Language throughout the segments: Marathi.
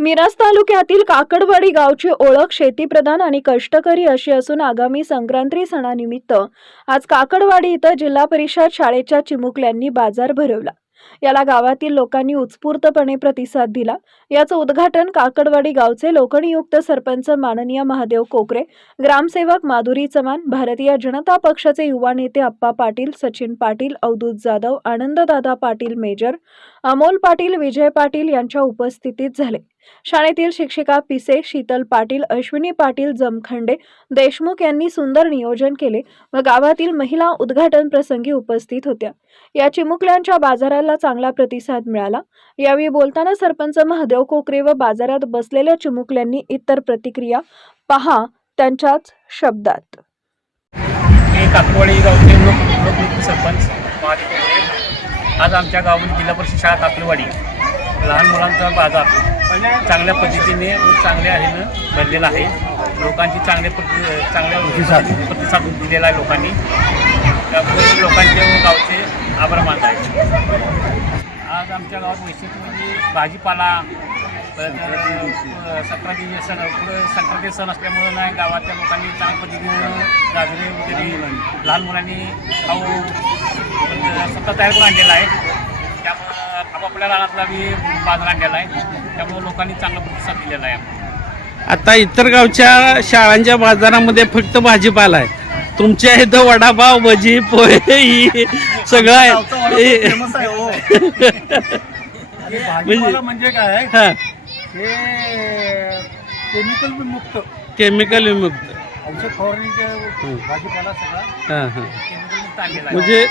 मिराज तालुक्यातील काकडवाडी गावची ओळख शेतीप्रधान आणि कष्टकरी अशी असून आगामी संक्रांती सणानिमित्त आज काकडवाडी इथं जिल्हा परिषद शाळेच्या चिमुकल्यांनी बाजार भरवला. याला गावातील लोकांनी उत्स्फूर्तपणे प्रतिसाद दिला. याचं उद्घाटन काकडवाडी गावचे लोकनियुक्त सरपंच माननीय महादेव कोकरे ग्रामसेवक माधुरी चव्हाण भारतीय जनता पक्षाचे युवा नेते अप्पा पाटील सचिन पाटील अवधूत जाधव आनंददादा पाटील मेजर अमोल पाटील विजय पाटील यांच्या उपस्थितीत झाले. शाळेतील शिक्षिका पिसे शीतल पाटील अश्विनी पाटील जमखंडे देशमुख यांनी सुंदर नियोजन केले व गावातील महिला उद्घाटन प्रसंगी उपस्थित होत्या. या चिमुकल्यांच्या बाजाराला चांगला प्रतिसाद मिळाला. यावेळी बोलताना सरपंच महादेव कोकरे व बाजारात बसलेल्या चिमुकल्यांनी इतर प्रतिक्रिया पहा त्यांच्याच शब्दात. सरपंच आज आमच्या गावामध्ये जिल्हा परिषद शाळा काकडवाडी लहान मुलांचा बाजार चांगल्या पद्धतीने चांगल्या ह्यानं भरलेला आहे. लोकांची चांगल्या प्रति चांगल्या प्रतिसाद. प्रतिसाद दिलेला आहे लोकांनी. त्यामुळे लोकांचे व गावचे आभार मानत आहे आज आमच्या गावात वैशिष्ट्य म्हणजे भाजीपाला परत संक्रांती सण पुढं संक्रांती सण असल्यामुळं नाही गावातल्या लोकांनी चांगल्या पद्धतीनं गाजरे वगैरे लहान मुलांनी खाऊ स्वतः तयार करून आणलेला आहे त्यामुळं आपापल्या रानातला बाजार आणलेला आहे त्यामुळं लोकांनी चांगला प्रतिसाद दिलेला आहे आता इतर गावच्या शाळांच्या बाजारामध्ये फक्त भाजीपाला आहे. तुमच्या इथं वडापाव भजी पोहे ही सगळं आहे. फेमस आहे हो. म्हणजे काय? हा. हे केमिकल मुक्त. केमिकल विमुक्त औषध फवारणीचे भाजीपाला सगळा हा हा. केमिकलमुक्त आणलेला आहे. म्हणजे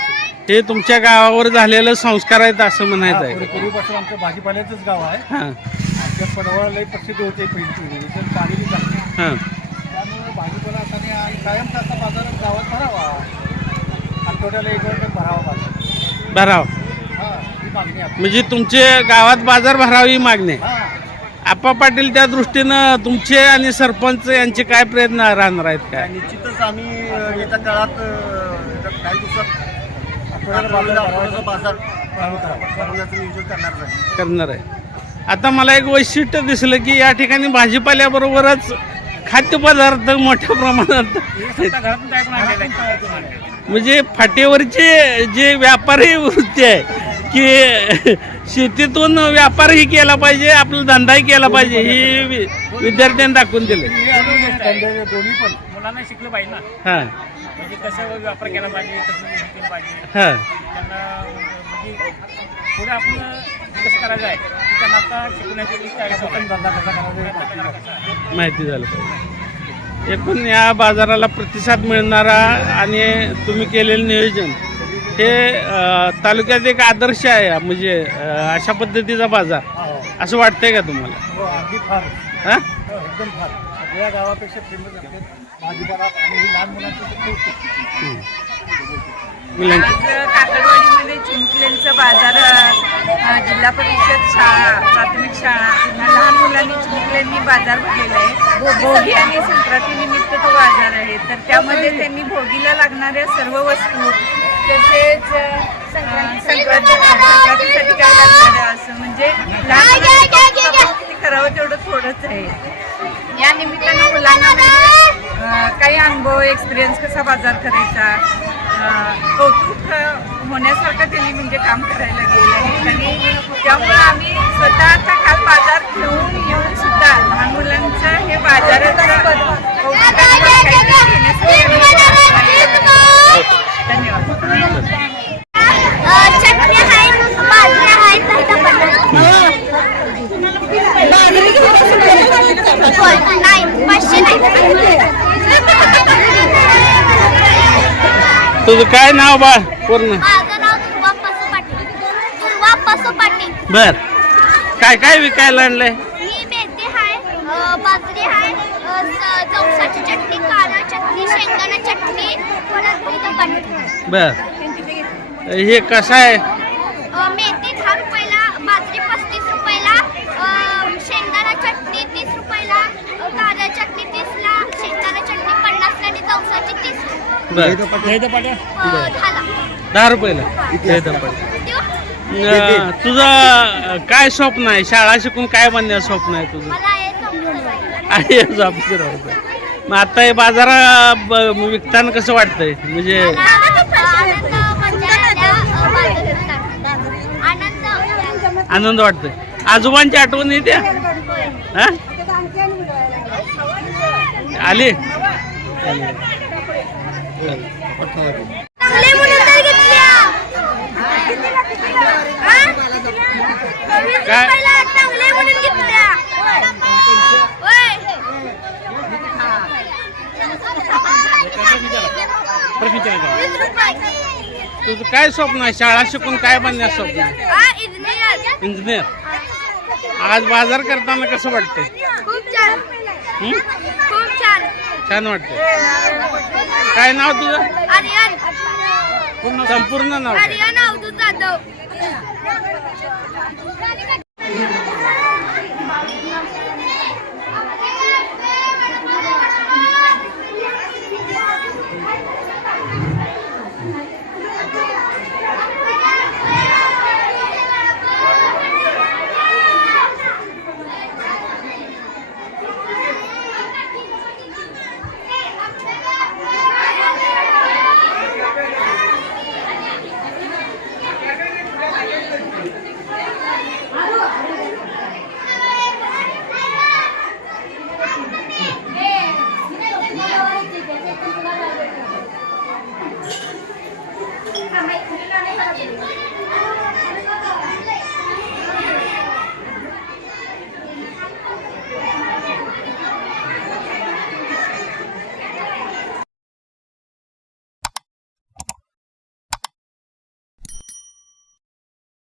हे तुमच्या गावावर झालेलं संस्कार आहेत असं म्हणायचं पूर्वी- आहे पूर्वीपासून आमचं भाजीपाल्याचंच गाव आहे. हा. आमच्या पडवळा लई प्रसिद्ध होते पहिली पिढी तर. हा. त्यामुळे भाजीपाला आता नाही आणि कायम त्याचा बाजार गावात भरावा. आठवड्याला एक वेळ भरावा बाजार. भराव. हा ही मागणी आहे. म्हणजे तुमचे गावात बाजार भरावी ही मागणी आहे. हा. आप्पा पाटील त्या दृष्टीनं तुमचे आणि सरपंच यांचे काय प्रयत्न राहणार आहेत काय? निश्चितच आम्ही येत्या काळात अ, येत्या काही दिवसात आठवड्याला आठवड्याचा बाजार चालू करावा. भरवण्याचं नियोजन करणार नाही. करणार आहे. आता मला एक वैशिष्ट्य दिसलं की या ठिकाणी भाजीपाल्याबरोबरच खाद्यपदार्थ मोठ्या प्रमाणात. म्हणजे फाटेवरचे जे व्यापारी वृत्ती आहे की शेतीतून व्यापारही केला पाहिजे आपला धंदाही केला पाहिजे ही वि- विद्यार्थ्यांनी दाखवून दिले हे मुलांना शिकलं पाहिजे ना. हां. म्हणजे कसं व्यापार केला पाहिजे कसं हे केलं पाहिजे. हां. त्यांना म्हणजे पुढे आपलं कसं करायचं आहे की त्यांना आता शिकवण्याची जी तयारी सुरू आहे. धंदा कसा करायचा माहिती झालं पाहिजे. एकूण या बाजाराला प्रतिसाद मिळणारा आणि तुम्ही केलेलं नियोजन हे तालुक्यात एक आदर्श आहे म्हणजे अशा पद्धतीचा बाजार हो असं वाटतंय का तुम्हाला हो अगदी फार हां हो, एकदम फार सगळ्या गावापेक्षा फेमस असते भाजीपाला आणि ही लहान मुलांचं तर खूप मुलांची चिमुकल्यांचं बाजार जिल्हा परिषद शाळा प्राथमिक शाळा ह्या लहान मुलांनी चिमुकल्यांनी बाजार भरलेला आहे. भोगी आणि संक्रांती निमित्त तो बाजार आहे. तर त्यामध्ये त्यांनी भोगीला लागणाऱ्या सर्व वस्तू तसेच संक्रांती संक्रांतीसाठी काय लागणार आहे असं म्हणजे लहान करावं तेवढं थोडंच आहे. या निमित्तानं मुलांना काही अनुभव एक्सपिरियन्स कसा बाजार करायचा? कौतुक होण्यासारखं त्यांनी म्हणजे काम करायला गेले आहे. आणि त्यामुळं आम्ही स्वतः आता काल बाजार घेऊन येऊन सुद्धा लहान मुलांचं हे बाजारात कौतुकास्पद काहीतरी घेण्यासाठी आम्ही धन्यवाद चटणी आहेत बाजऱ्या आहेत नाही पाचशे नाही तुझं काय नाव बा? पूर्ण. माझं नाव दुर्वा पासू पाटील. दुर्वा पासू पाटील. बर. काय काय विकायला आणलंय? मेथी आहे अ, बाजरी आहे अ, स- जवसाची चटणी काळा चटणी शेंगदाणा चटणी परत इथं पाणी बर. हे कसं आहे अ, मेथी दहा रुपयाला बाजरी पस्तीस रुपयाला अ, शेंगदाणा चटणी तीस रुपयाला अ, काळा चटणी तीसला शेंगदाणा चटणी पन्नासला आणि जवसाची दहा रुपयाला? अं, तुझं काय स्वप्न आहे? शाळा शिकून काय बनण्याचं स्वप्न आहे तुझं? मला हे समजलं आहे ऑफिसर व्हायचं मग आता हे बाजारा विकताना कसं वाटतंय? म्हणजे. आनंद आनंद वाटतोय. आजोबांची आठवण येते? हा? आली. काय? तुझं काय स्वप्न आहे? शाळा शिकून काय बनण्याचं स्वप्न आहे? इंजिनियर. इंजिनियर आज बाजार करताना कसं वाटतंय? खूप छान वाटतंय. काय नाव तुझं? आर्यन. संपूर्ण नाव काय? आर्यन अवधूत जाधव.